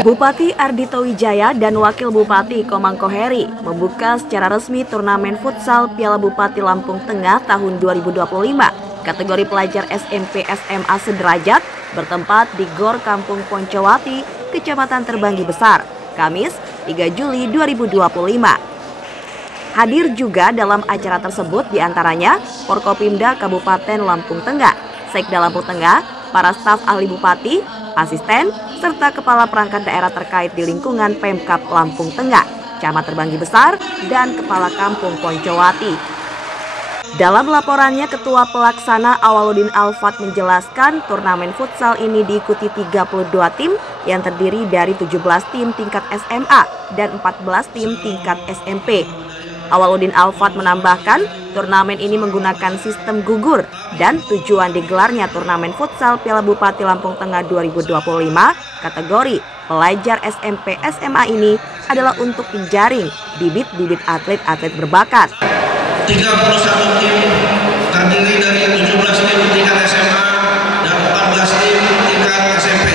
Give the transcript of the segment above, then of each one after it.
Bupati Ardhito Wijaya dan Wakil Bupati Komang Koheri membuka secara resmi turnamen futsal Piala Bupati Lampung Tengah tahun 2025. Kategori pelajar SMP SMA sederajat bertempat di Gor Kampung Poncowati, Kecamatan Terbanggi Besar, Kamis 3 Juli 2025. Hadir juga dalam acara tersebut diantaranya Forkopimda Kabupaten Lampung Tengah, Sekda Lampung Tengah, para staf ahli bupati, asisten, serta kepala perangkat daerah terkait di lingkungan Pemkab Lampung Tengah, Camat Terbanggi Besar, dan Kepala Kampung Poncowati. Dalam laporannya, Ketua Pelaksana Awaludin Alfat menjelaskan turnamen futsal ini diikuti 32 tim yang terdiri dari 17 tim tingkat SMA dan 14 tim tingkat SMP. Awaludin Alfat menambahkan, turnamen ini menggunakan sistem gugur dan tujuan digelarnya turnamen futsal Piala Bupati Lampung Tengah 2025 kategori pelajar SMP SMA ini adalah untuk menjaring bibit-bibit atlet-atlet berbakat. 31 tim terdiri dari 17 tim tingkat SMA dan 14 tim tingkat SMP.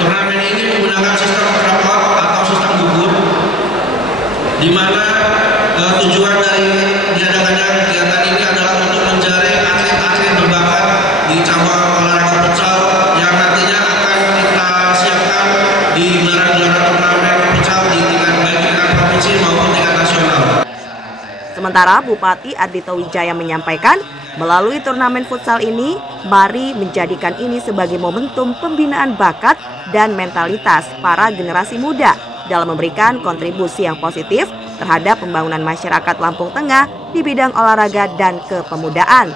Turnamen ini menggunakan sistem knockout atau sistem gugur, di mana tujuan dari diadakannya kegiatan ini adalah untuk menjaring atlet-atlet berbakat di cabang olahraga futsal yang nantinya akan kita siapkan di gelaran-gelaran turnamen futsal di tingkat provinsi maupun tingkat nasional. Sementara Bupati Ardhito Wijaya menyampaikan, melalui turnamen futsal ini, mari menjadikan ini sebagai momentum pembinaan bakat dan mentalitas para generasi muda dalam memberikan kontribusi yang positif terhadap pembangunan masyarakat Lampung Tengah di bidang olahraga dan kepemudaan.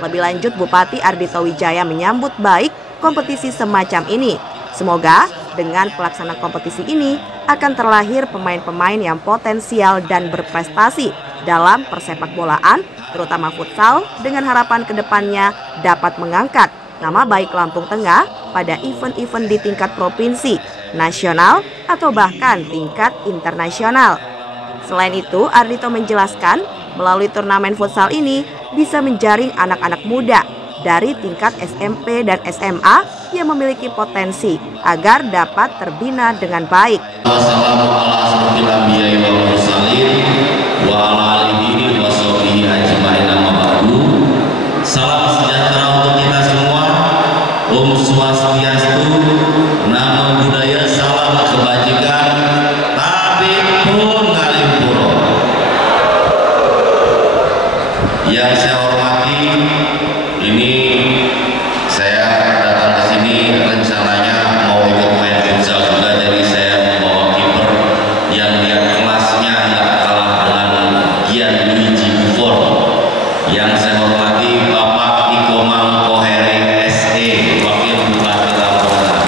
Lebih lanjut, Bupati Ardhito Wijaya menyambut baik kompetisi semacam ini. Semoga dengan pelaksanaan kompetisi ini akan terlahir pemain-pemain yang potensial dan berprestasi dalam persepak bolaan, terutama futsal, dengan harapan kedepannya dapat mengangkat nama baik Lampung Tengah pada event-event di tingkat provinsi, nasional, atau bahkan tingkat internasional. Selain itu, Ardhito menjelaskan melalui turnamen futsal ini bisa menjaring anak-anak muda dari tingkat SMP dan SMA yang memiliki potensi agar dapat terbina dengan baik. Salam sejahtera untuk kita semua. Om Swastiastu, Namo Buddhaya, salam kebajikan, Tabipun Ngalimpuro. Yang saya hormati, ini saya datang ke sini rencananya mau ikut main futsal juga, jadi saya membawa kiper yang dia kelasnya nggak kalah dengan Gian Luigi Buffon. Yang saya hormati Bapak Komang Koheri SE, Wakil Bupati Lampung Tengah.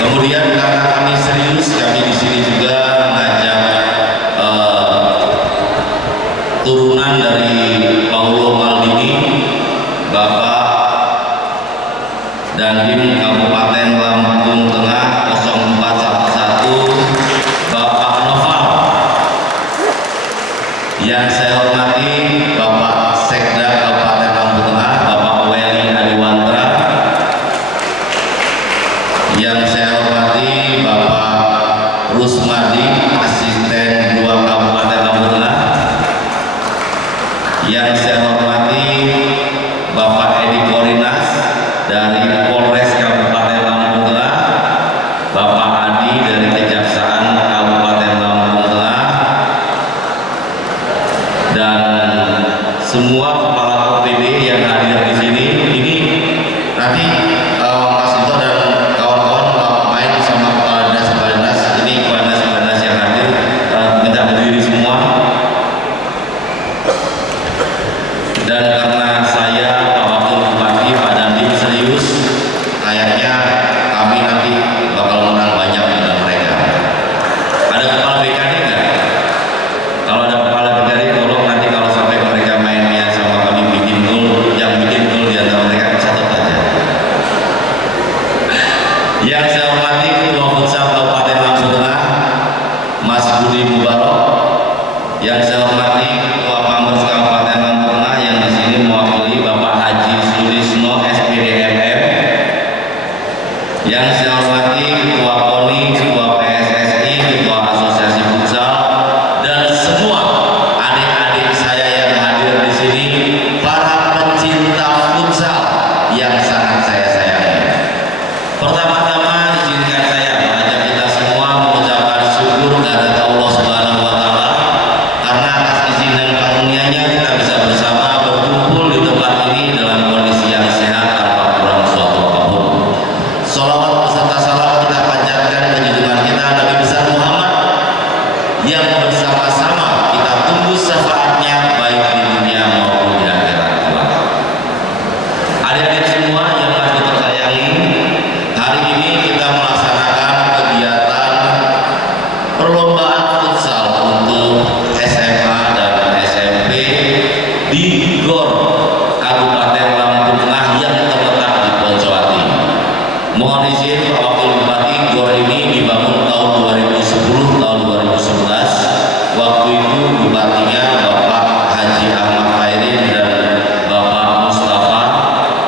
Kemudian karena kami serius, kami di sini juga mengajak turunan dari Paulo Maldini, Bapak Dandim Kabupaten Lampung Tengah 0411, Bapak Noval. Yang saya hormati Bapak Sekda Kabupaten Lampung Tengah, Bapak Weli Adiwantra. Yang saya hormati Bapak Rusmadi, Asisten 2 Kabupaten Lampung Tengah. Yang saya hormati Bapak Edi Korinas dari Polres Kabupaten Lampung Tengah, Bapak Adi dari Kejaksaan Kabupaten Lampung Tengah, dan semua kepala OPD yang hadir di sini. Ini nanti Mas Dito dan kawan-kawan main sama kepala dinas, ini kepala dinas yang hadir, kita berdiri semua. Dan karena saya Pak Wakil Bupati, Pak Dandim serius, kayaknya kami nanti bakal menang banyak dengan mereka. Ada kepala BKD nggak? Kalau ada kepala BKD, tolong nanti kalau sampai mereka mainnya sama kami bikin gol, yang bikin gol di antara mereka catat aja. Yang saya hormati Ketua Futsal Kabupaten Lampung Tengah, Mas Budi Mubarok. Yang saya hormati Ketua Pamres Kabupaten Lampung Tengah yang di sini mewakili Bapak Haji Sulisno SPDMM. Yang saya hormati Ketua KONI, Ketua PSSI, Ketua Asosiasi Futsal, dan semua adik-adik saya yang hadir di sini, para pencinta futsal yang sangat saya sayangi. Pertama-tama izinkan saya mengajak kita semua mengucapkan syukur kepada Allah Subhanahu wa Ta'ala karena atas izin dan karunia-Nya kita bisa bersama berkumpul di tempat ini dalam kondisi yang sehat tanpa kurang suatu apapun. Salawat beserta salam kita panjatkan ke junjungan kita Nabi besar Muhammad yang bersama-sama kita tunggu syafaatnya baik di dunia maupun di akhirat kelak. Adik-adik semua yang masih tersayangi, hari ini kita melaksanakan kegiatan perlombaan futsal untuk SMA dan SMP di GOR Kabupaten Lampung Tengah yang terletak di Poncowati. Mohon izin Pak Wakil Bupati, GOR ini dibangun tahun 2010 tahun 2011. Waktu itu bupatinya Bapak Haji Ahmad Khairin dan Bapak Mustafa.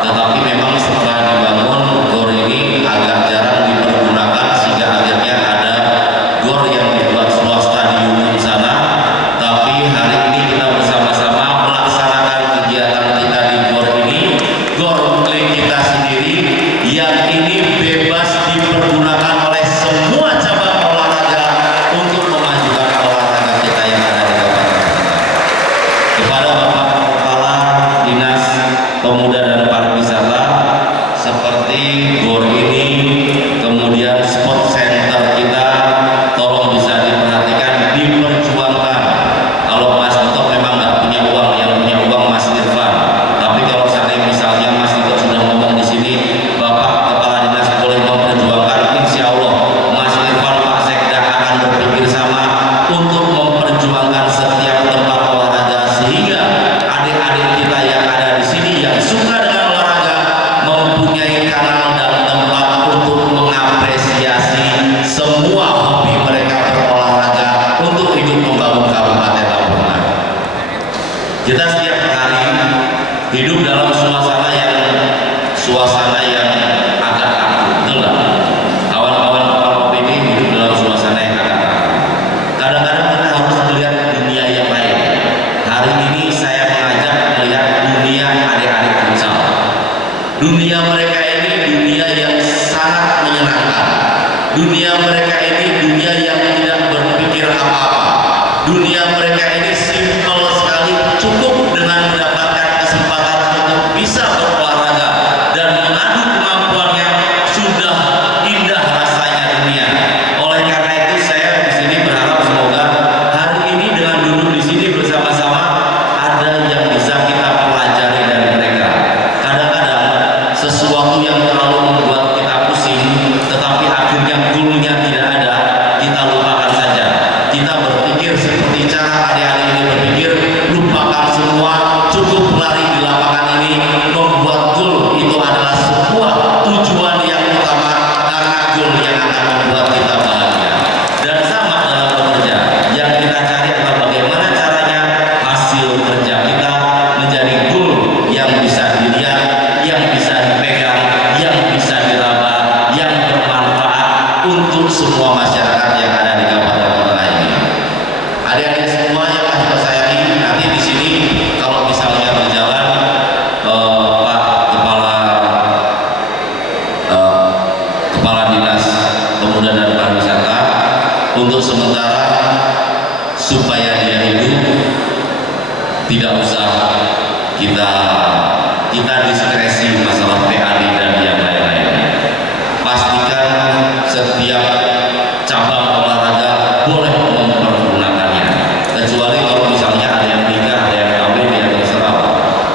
Tetapi memang setelah dibangun GOR ini agak jarang dipergunakan sehingga akhirnya ada GOR yang dibuat swasta di Yunus sana. Tapi hari ini kita bersama-sama melaksanakan kegiatan kita di GOR ini, GOR milik kita sendiri yang ini bebas dipergunakan oleh semua cabang olahraga untuk memajukan olahraga kita yang ada di kabupaten kita. Kepada Bapak Kepala Dinas Pemuda dan Pariwisata, seperti GOR ini, kemudian sport center kita, tolong bisa diperhatikan, diperjuangkan. Kalau Mas Toto memang nggak punya uang, yang punya uang Mas Irfan. Tapi kalau seandainya misalnya Mas Toto sudah ngomong di sini, Bapak Kepala Dinas boleh memperjuangkan, insya Allah Mas Irfan Pak Sekda akan berpikir sama untuk memperjuangkan setiap tempat olahraga sehingga adik-adik kita yang ada di sini yang suka dengan olahraga mempunyai kanal dan tempat untuk mengapresiasi semua hobi mereka berolahraga untuk ikut membangun Kabupaten Lampung Tengah. Kita setiap hari hidup dalam suasana yang agak kaku, betul nggak? Kawan-kawan Bapak ini hidup dalam suasana yang agak kaku. Kadang-kadang kita harus melihat dunia yang lain. Hari ini saya mengajak melihat dunia adik-adik futsal. Dunia mereka ini dunia yang sangat menyenangkan. Dunia mereka ini dunia yang tidak berpikir apa-apa. Dunia mereka ini simpel sekali, cukup dengan mendapatkan kesempatan untuk bisa berolahraga dan mengadu kemampuannya sudah indah rasanya dunia. Oleh karena itu saya di sini berharap semoga hari ini dengan duduk di sini bersama-sama ada yang bisa kita pelajari dari mereka. Kadang-kadang sesuatu yang terlalu membuat kita pusing, tetapi akhirnya goalnya tidak ada, kita lupakan saja. Kita berpikir seperti cara adik-adik ini berpikir, lupakan semua, cukup lari di lapangan ini, membuat gol itu adalah sebuah tujuan yang utama karena gol yang akan membuat kita bahagia. Dan sama dalam bekerja, yang kita cari adalah bagaimana caranya hasil kerja kita menjadi gol yang bisa dilihat, yang bisa dipegang, yang bisa diraba, yang bermanfaat untuk semua masyarakat yang ada di Kabupaten Tengah ini. Adik-adik semua yang masih tersayangi, nanti di sini kalau misalnya berjalan Pak Kepala Dinas Pemuda dan Pariwisata, untuk sementara supaya dia hidup tidak usah kita diskresi masalah PAD dan yang lain-lain. Pastikan setiap cabang olahraga boleh mempergunakannya, kecuali kalau misalnya ada yang nikah, ada yang kawin, yang terserah.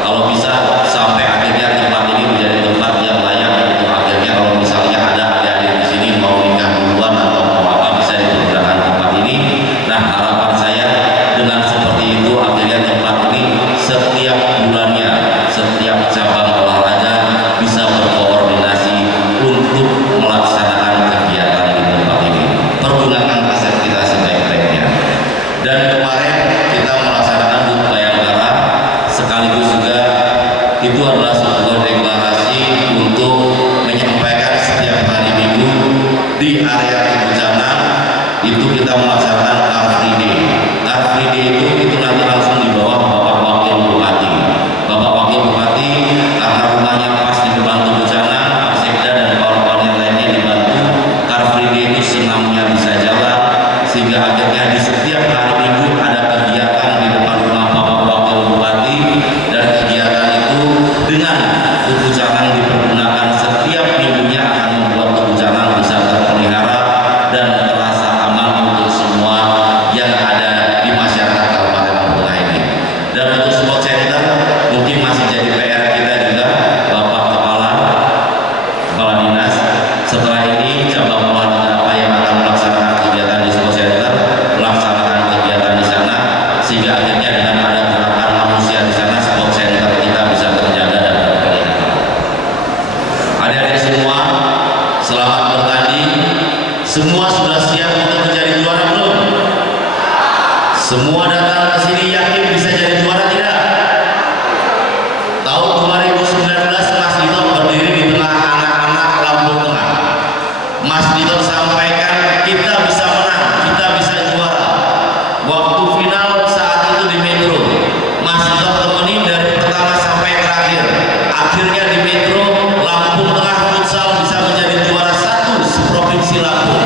Kalau bisa sampai akhirnya tempat ini menjadi tempat yang layak untuk akhirnya kalau misalnya ada adik-adik di sini mau nikah duluan atau mau apa bisa digunakan tempat ini. Nah, harapan saya dengan seperti itu akhirnya tempat ini setiap bulannya di area bencana itu kita melaksanakan Car Free Day. Car Free Day itu nanti langsung di bawah Bapak Wakil Bupati. Bapak Wakil Bupati karena rumahnya pas di depan bencana, Pak Sekda dan kawan-kawan yang lainnya dibantu. Car Free Day itu senamnya bisa jalan, sehingga akhirnya di setiap hari Minggu ada kegiatan di depan rumah Bapak Wakil Bupati, dan kegiatan itu dengan tugu jalan dipergunakan setiap minggunya akan membuat tugu jalan bisa terpelihara dan terasa aman untuk semua yang ada di masyarakat Kabupaten Lampung Tengah ini. Dan untuk sport center mungkin masih jadi PR kita juga, Bapak Kepala Dinas. Setelah ini cabang olahraga apa yang akan melaksanakan kegiatan di sport center, melaksanakan kegiatan di sana, sehingga akhirnya dengan ada gerakan manusia di sana, sport center kita bisa terjaga dan terpelihara. Adik-adik semua, selamat bertanding. Semua sudah siap untuk menjadi juara belum? Semua datang ke sini yakin bisa jadi juara tidak? Tahun 2019 Mas Dito berdiri di tengah anak-anak Lampung Tengah. Mas Dito sampaikan kita bisa menang, kita bisa juara. Waktu final saat itu di Metro, Mas Dito temenin dari pertama sampai terakhir. Akhirnya di Metro, Lampung Tengah futsal bisa menjadi juara 1 seprovinsi Lampung.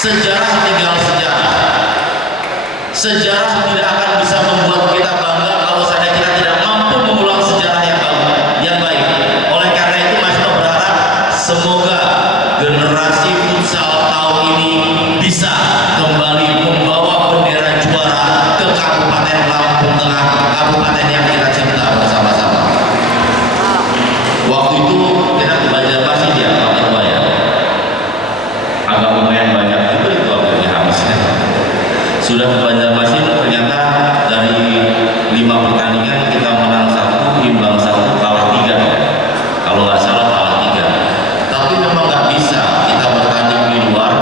Sejarah tinggal sejarah. Sejarah tidak akan bisa membuat kita bangga kalau saja kita tidak mampu mengulang sejarah yang baik. Oleh karena itu Mas Dito berharap semoga generasi futsal tahun ini bisa kembali membawa bendera juara ke Kabupaten Lampung Tengah, kabupaten yang kita cinta bersama-sama. Waktu itu kita ke Banjarmasin ya Pak Ketua ya, agak lumayan banyak juga itu akhirnya habisnya. Sudah ke Banjarmasin ternyata dari 5 pertandingan kita menang 1, imbang 1, kalah 3 ya. Kalau nggak salah kalah 3. Tapi memang nggak bisa kita bertanding di luar,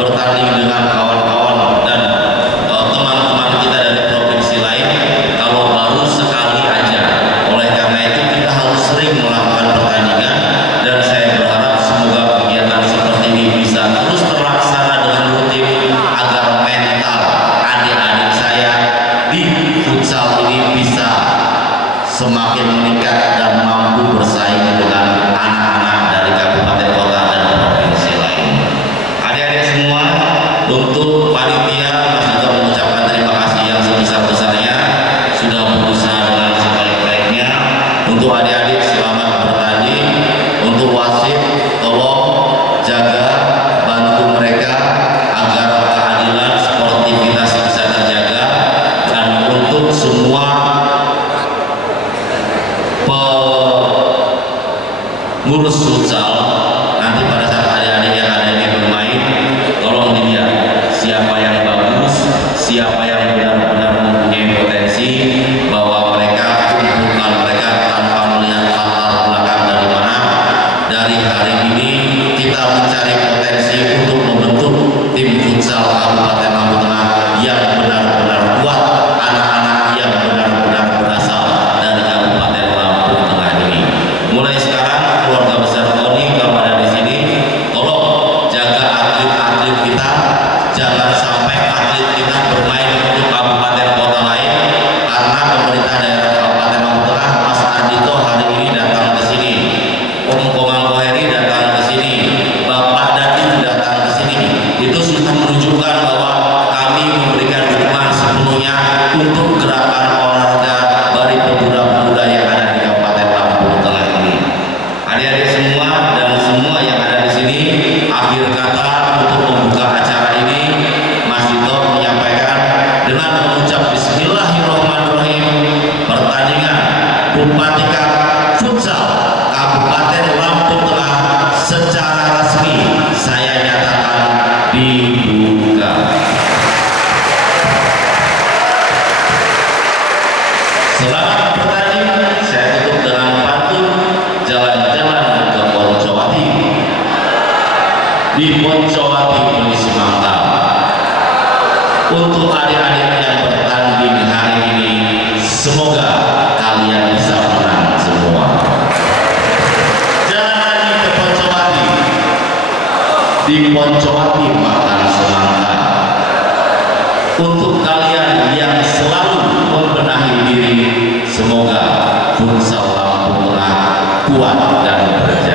bertanding dengan kawan-kawan dan teman-teman kita dari provinsi lain kalau baru sekali aja. Oleh karena itu kita harus sering melakukan pertandingan, dan saya berharap semoga kegiatan seperti ini bisa terus terlaksana dengan rutin agar mental adik-adik saya di futsal ini bisa semakin meningkat dan mampu bersaing dengan anak-anak dari kabupaten kota dan provinsi lain. Adik-adik semua, untuk panitia Mas Dito mengucapkan terima kasih yang sebesar-besarnya sudah berusaha dengan sebaik-baiknya. Untuk adik-adik selamat bertanding. Untuk wasit tolong jaga, bantu mereka agar keadilan sportivitas bisa terjaga. Dan untuk semua pengurus futsal, nanti pada saat adik-adik yang ada ini bermain, tolong dilihat siapa yang bagus, siapa yang benar-benar mempunyai potensi, bahwa mereka kumpulkan mereka tanpa melihat latar belakang dari mana. Dari hari ini kita mencari potensi untuk membentuk tim futsal Kabupaten Lampung Tengah yang benar-benar kuat, anak-anak yang benar-benar berasal dari Kabupaten Lampung Tengah ini. Mulai sekarang keluarga besar Tony kalau ada di sini, tolong jaga atlet-atlet kita, jangan sampai atlet kita bermain untuk kabupaten kota lain, karena pemerintah daerah Kabupaten Lampung Tengah, Mas Ardito hari ini datang ke sini, Om Komang Koheri datang ke sini, Bapak Dadi datang ke sini. Itu sudah menunjukkan bahwa kami memberikan dukungan sepenuhnya untuk gerakan olahraga bagi pemuda-pemuda yang ada di Kabupaten Lampung Tengah ini. Adik-adik semua dan semua yang ada di sini, akhir kata untuk membuka acara ini, Mas Dito menyampaikan dengan mengucap Bismillahirrahmanirrahim, pertandingan Bupati Cup Futsal Kabupaten Lampung Tengah secara resmi saya nyatakan dibuka. Selamat bertanding. Saya tutup dengan pantun jalan-jalan ke Poncowati. Di Poncowati beli semangka. Untuk adik-adik yang bertanding hari ini, semoga kalian bisa menang semua. Jangan lagi di Poncowati makan semangka. Untuk kalian yang selalu membenahi diri, semoga futsal Lampung Tengah kuat dan berjaya.